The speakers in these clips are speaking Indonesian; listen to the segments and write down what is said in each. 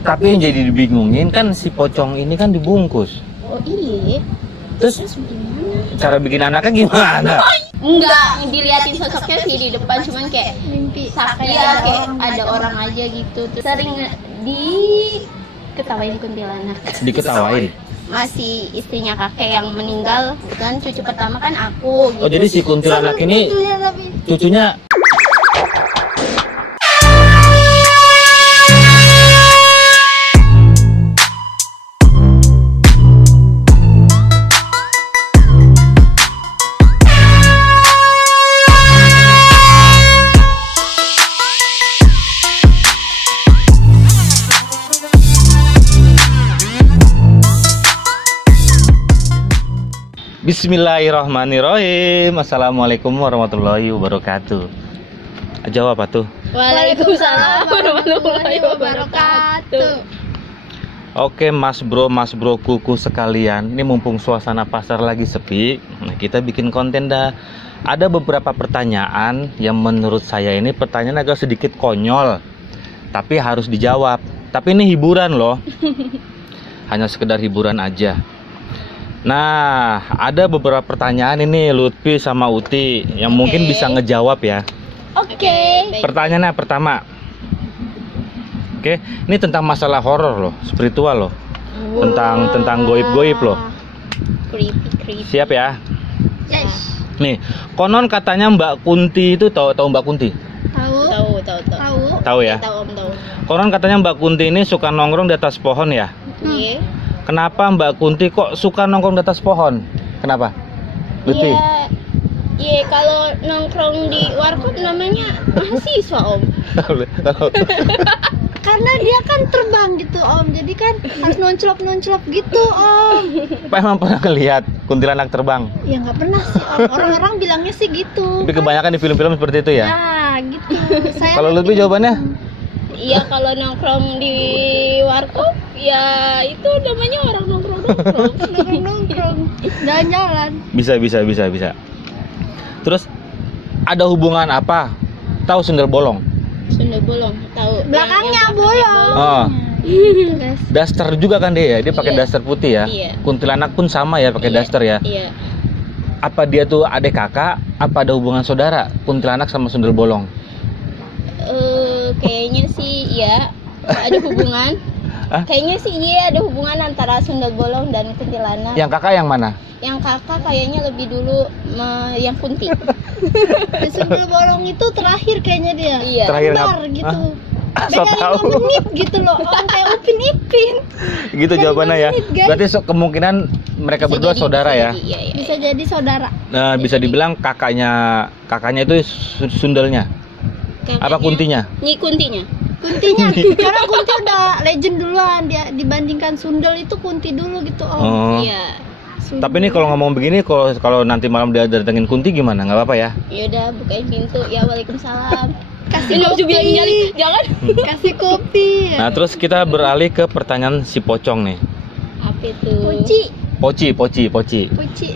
Tapi yang jadi dibingungin kan si pocong ini kan dibungkus. Oh iya. Terus Gimana? cara bikin anaknya gimana? Enggak diliatin sosoknya sih di depan, cuman kayak mimpi ya, kayak ada orang aja gitu. Terus sering diketawain kuntilanak. Diketawain. Masih istrinya kakek yang meninggal, kan cucu pertama kan aku gitu. Oh jadi si kuntilanak ini cucunya. Bismillahirrahmanirrahim. Assalamualaikum warahmatullahi wabarakatuh. Jawab apa tuh? Waalaikumsalam warahmatullahi wabarakatuh. Oke mas bro kuku sekalian, ini mumpung suasana pasar lagi sepi, nah kita bikin konten dah. Ada beberapa pertanyaan yang menurut saya ini pertanyaan agak sedikit konyol, tapi harus dijawab. Tapi ini hiburan loh, hanya sekedar hiburan aja. Nah, ada beberapa pertanyaan ini Lutfi sama Uti yang mungkin bisa ngejawab ya. Oke. Pertanyaannya pertama. Oke, ini tentang masalah horor loh, spiritual loh. Tentang goib-goib loh. Creepy. Siap ya? Yes. Nih, konon katanya Mbak Kunti itu tahu Mbak Kunti? Tahu Ya? Tahu. Konon katanya Mbak Kunti ini suka nongkrong di atas pohon ya? Iya. Kenapa Mbak Kunti kok suka nongkrong di atas pohon? Kenapa? Lutfi? Iya, kalau nongkrong di warkop namanya mahasiswa, Om. Karena dia kan terbang gitu, Om. Jadi kan harus noncelop gitu, Om. Pak emang pernah lihat kuntilanak terbang? Ya nggak pernah sih, Om. Orang-orang bilangnya sih gitu. Tapi kebanyakan di film-film seperti itu ya? Nah, gitu. Kalau Lutfi jawabannya? Iya, kalau nongkrong di warkop ya itu namanya orang nongkrong. Jalan-jalan. Bisa. Terus ada hubungan apa? Tahu sundel bolong? Sunda bolong, tahu. Belakangnya bolong. Oh. Terus Daster juga kan dia ya? Dia pakai Iya. daster putih ya? Iya. Kuntilanak pun sama ya pakai daster ya? Iya. Apa dia tuh adik kakak? Apa ada hubungan saudara? Kuntilanak sama sundel bolong? Kayaknya sih ya ada hubungan. Hah? Kayaknya sih iya ada hubungan antara sundel bolong dan kuntilanak. Yang kakak yang mana? Yang kakak kayaknya lebih dulu yang kunti. sundel bolong itu terakhir kayaknya dia. Iya. Terakhir Bentar ngap- gitu. So Beda tahu. 5 menit gitu loh, Om. Kayak Upin Ipin. Gitu Beda jawabannya 5 ya. menit, guys. Berarti kemungkinan mereka berdua saudara ya. Iya. Bisa jadi saudara. Nah, bisa dibilang kakaknya itu sundelnya. Apa kuntinya? Kuntinya. Kuntinya, karena Kunti udah legend duluan, dia dibandingkan Sundel itu Kunti dulu gitu, Om. Oh. Iya. Sundel. Tapi ini kalau ngomong begini, kalau nanti malam dia datengin Kunti gimana? Nggak apa-apa ya? Ya udah bukain pintu. Ya waalaikumsalam. kasih kopi, Jangan. kasih kopi. Nah, terus kita beralih ke pertanyaan si pocong nih. Apa itu? Poci.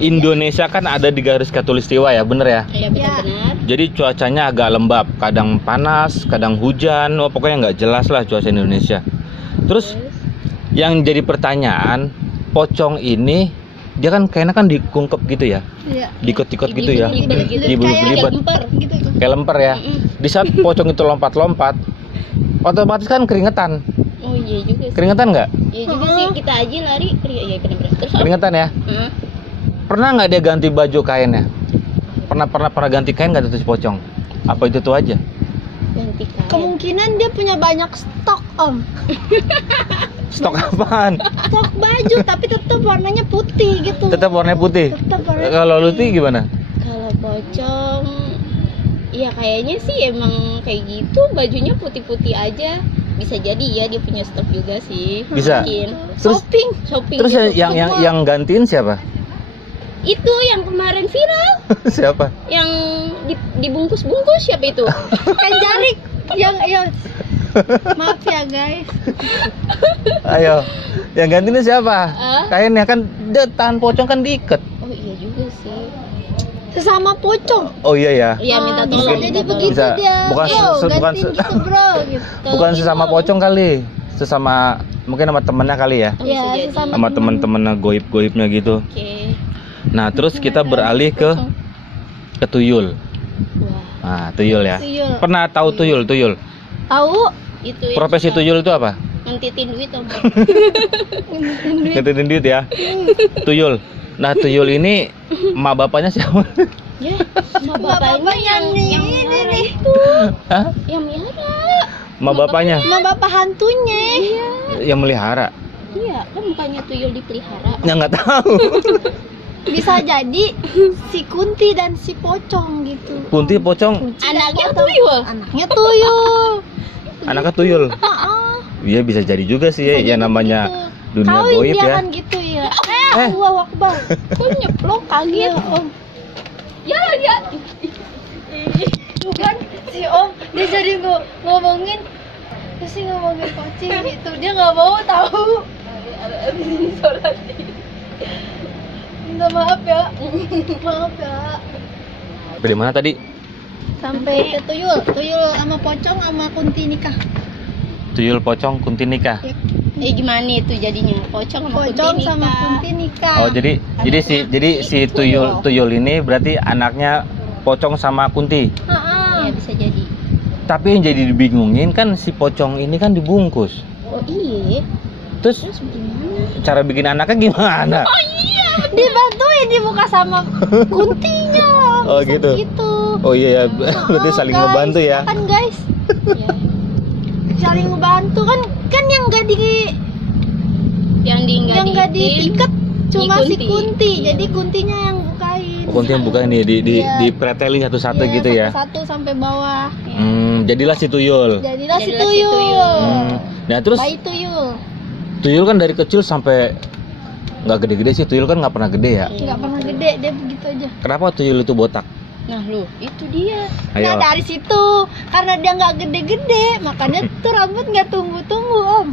Indonesia kan ada di garis khatulistiwa ya, bener ya? Ya benar-benar. Jadi cuacanya agak lembab, kadang panas, kadang hujan, pokoknya nggak jelas lah cuaca Indonesia. Terus yang jadi pertanyaan, pocong ini dia kan kayaknya kan dikungkep gitu ya, Iya. diikut-ikut gitu ya, Gitu. dibelibet, Lemper. Gitu. kayak lemper ya. Di saat pocong itu lompat-lompat, otomatis kan keringetan. Oh iya juga sih. Keringetan nggak? Iya juga sih, kita aja lari. Iya benar-benar. Terus Keringetan ya. Heeh. Pernah nggak dia ganti baju kainnya? Pernah ganti kain nggak tuh si pocong? Apa itu tuh aja? Ganti kain. Kemungkinan dia punya banyak stok, Om. Stok apaan? Stok baju tapi tetap warnanya putih gitu. Tetap warnanya putih. Tetap warnanya Kalau Lutfi gimana? Kalau pocong ya kayaknya sih emang kayak gitu, bajunya putih-putih aja. Bisa jadi ya dia punya stok juga sih. Bisa. Mungkin. Terus- Shopping Terus gitu. yang gantiin siapa? Itu yang kemarin viral, Siapa? yang dibungkus-bungkus siapa itu? Kan jarik yang maaf ya, guys. Ayo, yang gantinya siapa? Hah? Kainnya kan dia tahan pocong kan diikat. Oh iya juga sih. Sesama pocong. Oh iya ya. Iya minta Bisa tolong. jadi minta tolong. begitu Bisa. dia. Bukan Bro, bukan gantiin gitu, bro gitu. bukan sesama pocong kali. sesama mungkin sama temennya kali ya, Oh, Ya, bisa jadi. sesama sama temen-temennya goib-goibnya gitu. Oke. Nah terus kita beralih ke tuyul. Wah, Nah tuyul ya. tuyul. Pernah tahu tuyul? Tahu? itu yang Profesi suka tuyul itu apa? ngentitin duit om. Ngetitin duit ya. Tuyul. Nah tuyul ini emak bapaknya siapa? Ya, sama Sama bapaknya bapaknya yang nih, yang ini miara nih. itu, Hah? yang miara. Emak bapaknya Sama bapak hantunya. Iya, yang melihara? iya kan bukannya tuyul dipelihara. Ya nggak tahu. Bisa jadi si Kunti dan si Pocong gitu. Kunti pocong, Kunci dan Anaknya Pocong. tuyul. Anaknya tuyul. anaknya tuyul. Heeh. Iya bisa jadi juga sih ya, Bisa ya jadi namanya gitu. dunia Kawin goib dia ya. kan gitu ya. Eh. Allahu Akbar. Kok nyeplok kaget? Iya, Om. Ya ya. Tuh kan si Om dia jadi ngomongin terus sih ngomongin kucing gitu. Dia nggak mau tahu. Abis ini sholat. Minta maaf ya. Maaf ya. Dari mana tadi? Sampai ke tuyul sama Pocong sama Kunti nikah. Tuyul, pocong, kunti nikah. Gimana itu jadinya? Pocong sama Pocong kunti sama nikah. Kunti nikah. Oh jadi si tuyul ini berarti anaknya pocong sama kunti. Heeh. Ya bisa jadi. Tapi yang jadi dibingungin kan si pocong ini kan dibungkus. Oh iya. Terus Terus gimana? cara bikin anaknya gimana? Dibantuin dibuka sama Kuntinya. Oh, Bisa gitu. gitu. Oh iya ya, berarti Oh, saling guys, ngebantu ya. Kan guys, Ya. saling ngebantu kan yang gak Yang nggak diikat cuma si Kunti. Kunti. Iya. Jadi Kuntinya yang bukain. Oh, kunti yang buka ini Iya. dipretelin satu-satu Iya, gitu ya. Satu sampai bawah. Jadilah si tuyul. Jadilah si Jadilah si tuyul. tuyul. Nah terus Bayi tuyul. tuyul kan dari kecil sampai nggak gede-gede sih, tuyul kan nggak pernah gede ya. Nggak pernah gede, dia begitu aja. Kenapa tuyul itu botak? Nah lu, itu dia. Ayo. Nah dari situ karena dia nggak gede-gede, makanya tuh rambut nggak tumbuh-tumbuh Om.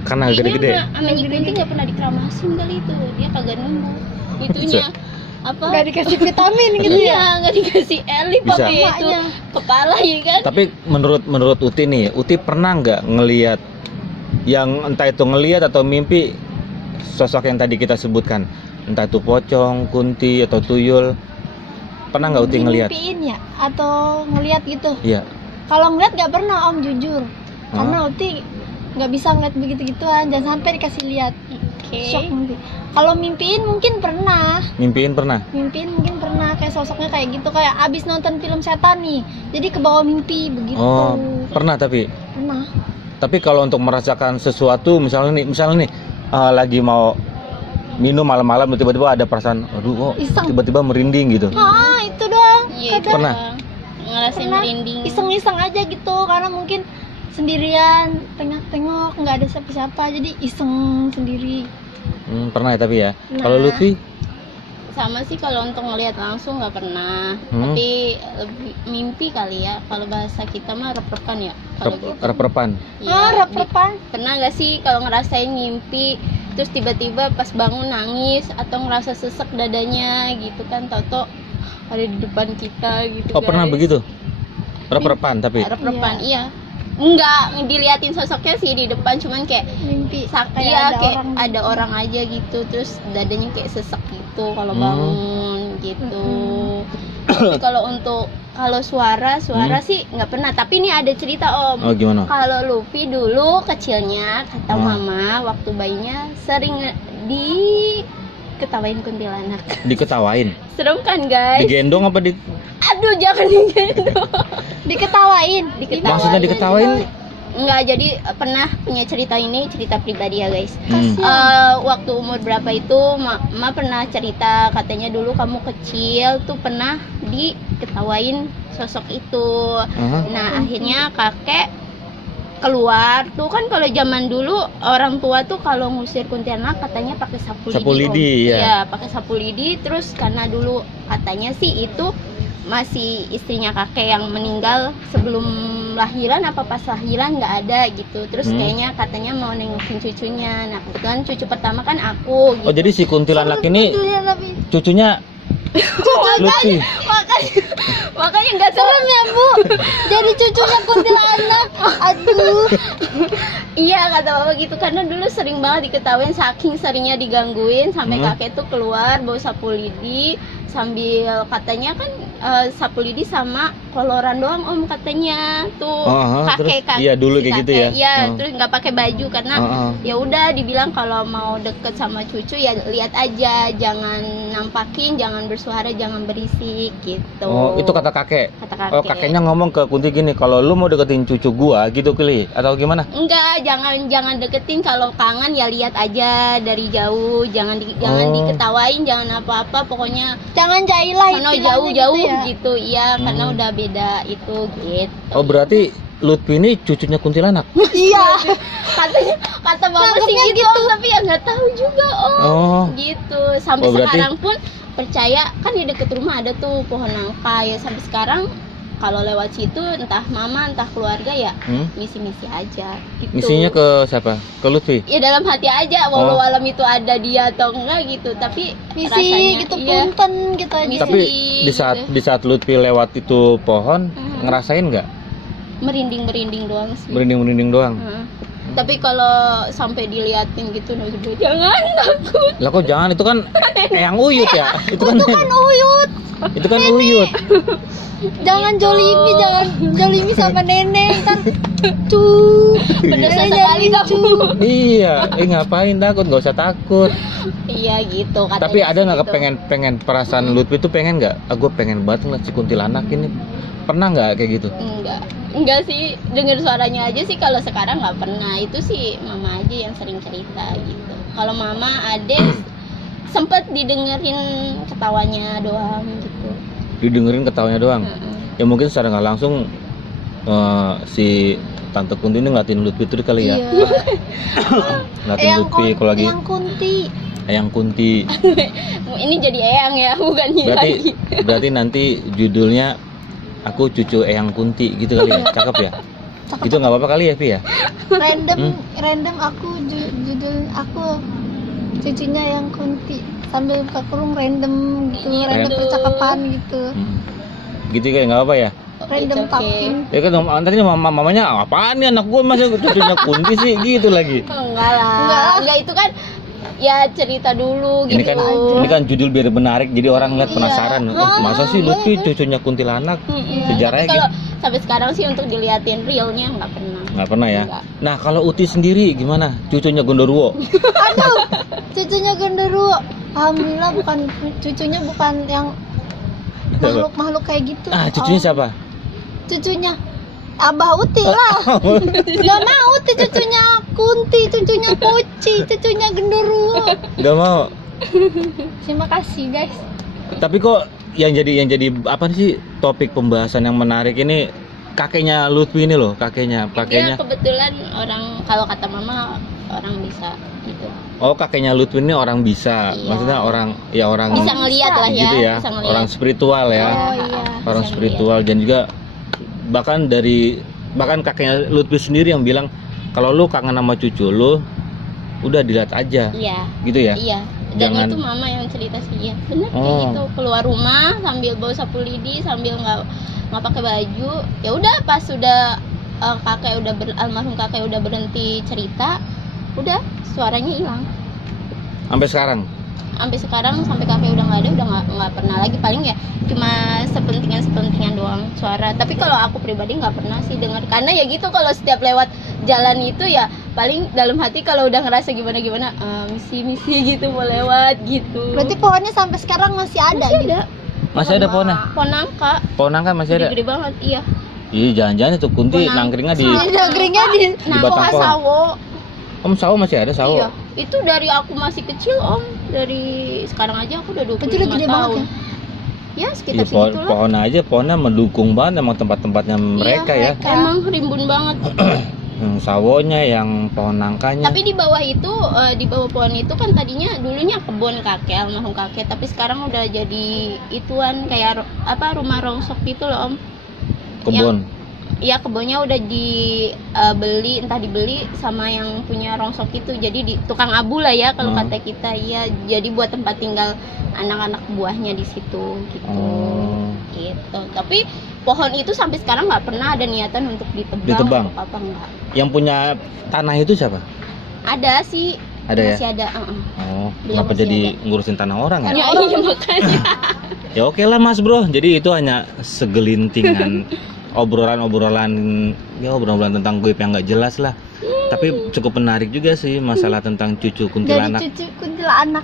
Karena Ini gede-gede. sama Nyi Kunti nggak pernah dikeramasin kali itu. Dia kagak nemu. Itunya apa? Nggak dikasih vitamin gitu Iya, ya. nggak dikasih elip Bisa. pakai itu Maknya. kepala ya kan? Tapi menurut Uti nih, Uti pernah nggak ngelihat yang entah itu ngelihat atau mimpi sosok yang tadi kita sebutkan, entah itu pocong, kunti atau tuyul, pernah nggak Uti ngelihat? Dimimpiin ya atau ngelihat gitu. Iya. Kalau ngeliat nggak pernah Om jujur. Hah? Karena Uti nggak bisa ngeliat begitu-gituan, jangan sampai dikasih lihat. Oke. Shock nanti. Kalau mimpiin mungkin pernah. Mimpiin pernah? Mimpiin mungkin pernah kayak sosoknya kayak gitu, kayak abis nonton film setan nih. Jadi ke bawah mimpi begitu. Oh, pernah tapi. Pernah. Tapi kalau untuk merasakan sesuatu, misalnya nih lagi mau minum malam-malam tiba-tiba ada perasaan, aduh kok Iseng. tiba-tiba merinding gitu. Ah, itu doang. Iya, itu Pernah? ngerasain Pernah. merinding. Iseng-iseng aja gitu karena mungkin sendirian, tengok-tengok nggak ada siapa-siapa, jadi iseng sendiri. Pernah ya tapi ya. Nah. Kalau Lutfi, Sama sih kalau untuk ngelihat langsung nggak pernah. Hmm. Tapi lebih mimpi kali ya. Kalau bahasa kita mah rep-repan ya. Kalau gitu. rep-repan. Iya, Ah, rep-repan. Pernah nggak sih kalau ngerasain mimpi terus tiba-tiba pas bangun nangis atau ngerasa sesek dadanya gitu kan, toto ada di depan kita gitu. Oh pernah guys. begitu? Rep-repan tapi. Rep-repan, iya. Enggak diliatin sosoknya sih di depan, cuman kayak Mimpi sakit kayak ya, ada kayak orang ada orang aja gitu, terus dadanya kayak sesek gitu kalau bangun gitu. Tapi kalau suara sih nggak pernah, tapi ini ada cerita Om. Oh gimana? Kalau Luffy dulu kecilnya kata Hmm. mama waktu bayinya sering diketawain kuntilanak. Diketawain? Serem kan guys? Digendong apa di? Aduh jangan digendong. diketawain. Maksudnya diketawain? Enggak, jadi pernah punya cerita ini, cerita pribadi ya guys. Hmm. Waktu umur berapa itu mama pernah cerita, katanya dulu kamu kecil tuh pernah diketawain sosok itu. Aha. Nah akhirnya kakek keluar tuh kan, kalau zaman dulu orang tua tuh kalau ngusir kuntilanak katanya pakai sapu lidi. Sapu lidi, Om. ya. Iya, pakai sapu lidi. Terus karena dulu katanya sih itu masih istrinya kakek yang meninggal sebelum lahiran apa pas lahiran nggak ada gitu. Terus kayaknya katanya mau nengokin cucunya. Nah kebetulan cucu pertama kan aku gitu. Oh jadi si kuntilanak ini cucunya Lutfi. Makanya nggak serem ya Bu, Jadi cucunya kuntilanak. Aduh. iya kata bapak gitu, karena dulu sering banget diketawain, saking seringnya digangguin sampai kakek tuh keluar bawa sapu lidi sambil katanya kan sapu lidi sama koloran doang Om katanya tuh. Terus kakek iya dulu kayak gitu ya. Iya, terus nggak pakai baju karena ya udah dibilang kalau mau deket sama cucu ya lihat aja, jangan nampakin, jangan bersuara, jangan berisik gitu. Oh, itu kata kakek. Kata kakek. Oh, kakeknya ngomong ke Kunti gini, kalau lu mau deketin cucu gua gitu kali atau gimana? Enggak, jangan deketin, kalau kangen ya lihat aja dari jauh, jangan diketawain, jangan apa-apa, pokoknya Jangan jailah sono istilahnya jauh-jauh ya. gitu, iya karena udah beda itu gitu. Oh, berarti Lutfi ini cucunya kuntilanak. Iya. Kata bapak sih gitu, Om, tapi ya nggak tahu juga Om. Oh. Gitu. Sampai Oh, berarti- sekarang pun percaya, kan di deket rumah ada tuh pohon nangka ya, sampai sekarang kalau lewat situ entah mama entah keluarga ya misi-misi aja gitu. Misinya ke siapa? Ke Lutfi. Ya dalam hati aja, walau alam itu ada dia atau enggak gitu, tapi Misi rasanya gitu iya. punten gitu aja. Misi. Tapi gitu. di saat Lutfi lewat itu pohon, ngerasain nggak? Merinding doang sih. Merinding doang. Tapi kalau sampai diliatin gitu, nah udah jangan, takut. Lah kok jangan, itu kan eyang uyut ya. Itu kan Uyut. itu kan uyut. Jangan jolimi sama nenek ntar Berdosa sekali kamu. Iya, ngapain takut? Nggak usah takut. Iya gitu katanya. Tapi ada nggak gitu. pengen perasaan Lutfi itu pengen nggak? Gue pengen banget ngeliat si kuntilanak ini. Pernah nggak kayak gitu? Enggak sih, denger suaranya aja sih. Kalau sekarang nggak pernah, itu sih mama aja yang sering cerita gitu. Kalau mama ade sempet didengerin ketawanya doang gitu. Didengerin ketawanya doang. Ya mungkin secara nggak langsung si Tante Kunti ini ngeliatin Lutfi itu kali ya. Iya. Ngeliatin Lutfi kalau lagi Eyang Kunti. eyang Kunti. Ini jadi eyang ya, bukan lagi. Berarti nanti judulnya aku cucu eyang Kunti gitu kali ya. Cakep ya. Gitu nggak apa-apa kali ya Vi ya. Random aku judul aku cucunya yang Kunti sambil buka kurung random gitu, random percakapan gitu, Gitu kayak nggak apa ya. random It's okay. talking. Ya kan nantinya mamanya apaan nih anak gue masa cucunya Kunti sih gitu lagi. Enggak lah. Enggak, itu kan ya cerita dulu gitu. Ini kan judul biar menarik jadi orang ngeliat penasaran. Oh, masa sih Lutfi cucunya kuntilanak? Sejarahnya Tapi kalau gitu. sampai sekarang sih untuk diliatin realnya nggak pernah. Nggak pernah ya. Nggak. Nah kalau Uti sendiri gimana? Cucunya Gondorwo? Cucunya genderuwo. Alhamdulillah cucunya bukan yang makhluk kayak gitu. Cucunya siapa? Cucunya Abah Uti lah. Gak mau Uti cucunya Kunti, cucunya Poci, cucunya genderuwo. Gak mau. Terima kasih guys. Tapi kok yang jadi apa sih topik pembahasan yang menarik ini kakeknya Lutfi ini loh, kakeknya. Dia kebetulan orang, kalau kata mama orang bisa gitu. Oh, kakeknya Lutfi ini orang bisa. Iya. Maksudnya orang Bisa ngelihat lah ya, gitu ya. bisa ngelihat. Orang spiritual ya. Oh iya. Orang bisa spiritual dan juga bahkan kakeknya Lutfi sendiri yang bilang kalau lu kangen sama cucu lu udah dilihat aja. Iya. Gitu ya. Iya. Dan Jangan- itu mama yang cerita sih ya. Bener kayak Oh. gitu. Keluar rumah sambil bawa sapu lidi, sambil nggak pakai baju. Ya udah pas sudah almarhum kakek udah berhenti cerita, udah suaranya hilang. Sampai sekarang. Sampai sekarang, sampai kakek udah nggak ada, udah nggak pernah lagi. Paling ya cuma sepentingan doang suara. Tapi kalau aku pribadi nggak pernah sih dengar, karena ya gitu, kalau setiap lewat jalan itu ya paling dalam hati kalau udah ngerasa gimana misi gitu mau lewat gitu. Berarti pohonnya sampai sekarang masih ada. Masih ada pohonnya? Pohon nangka Pohon nangka masih ada. gede banget, iya. Iya, jangan-jangan itu Kunti Pohon nangkringnya di Nangkringnya di batang pohon. sawo. Om sawo masih ada sawo. Iya, itu dari aku masih kecil Om. Dari sekarang aja aku udah 25 Berarti udah gede banget tahun. ya? Ya sekitar Iya, segitulah. pohon aja pohonnya mendukung banget emang tempat-tempatnya mereka ya. Emang rimbun banget. Yang sawonya, yang pohon nangkanya. Tapi di bawah itu, di bawah pohon itu kan tadinya dulunya kebun kakek, almarhum kakek. Tapi sekarang udah jadi ituan kayak rumah rongsok gitu loh Om. Kebun. ya kebunnya udah dibeli, entah dibeli sama yang punya rongsok itu, jadi di tukang abu lah ya kalau kata kita ya, jadi buat tempat tinggal anak-anak buahnya di situ gitu. Gitu. Tapi pohon itu sampai sekarang nggak pernah ada niatan untuk ditebang. Apa enggak. Yang punya tanah itu siapa? Ada sih. Ada masih ya? ada. Kenapa jadi ngurusin tanah orang ya? Ya iya makanya. Ya oke lah Mas Bro. Jadi itu hanya segelintingan obrolan tentang goib yang nggak jelas lah. Tapi cukup menarik juga sih masalah tentang cucu kuntilanak. Jadi cucu kuntilanak.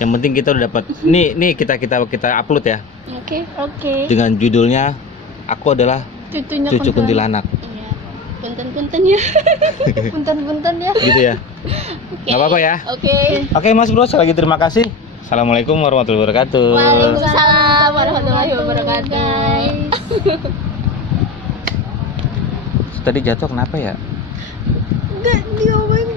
Yang penting kita udah dapat. Nih kita upload ya. Oke. Dengan judulnya Aku Adalah Cucunya Cucu Kuntilanak. Iya. Punten-punten ya. Punten-punten ya. Gitu ya. Nggak apa-apa ya. Oke Mas Bro, sekali lagi terima kasih. Assalamualaikum warahmatullahi wabarakatuh. Waalaikumsalam warahmatullahi wabarakatuh. Tadi jatuh kenapa ya? Enggak diomongin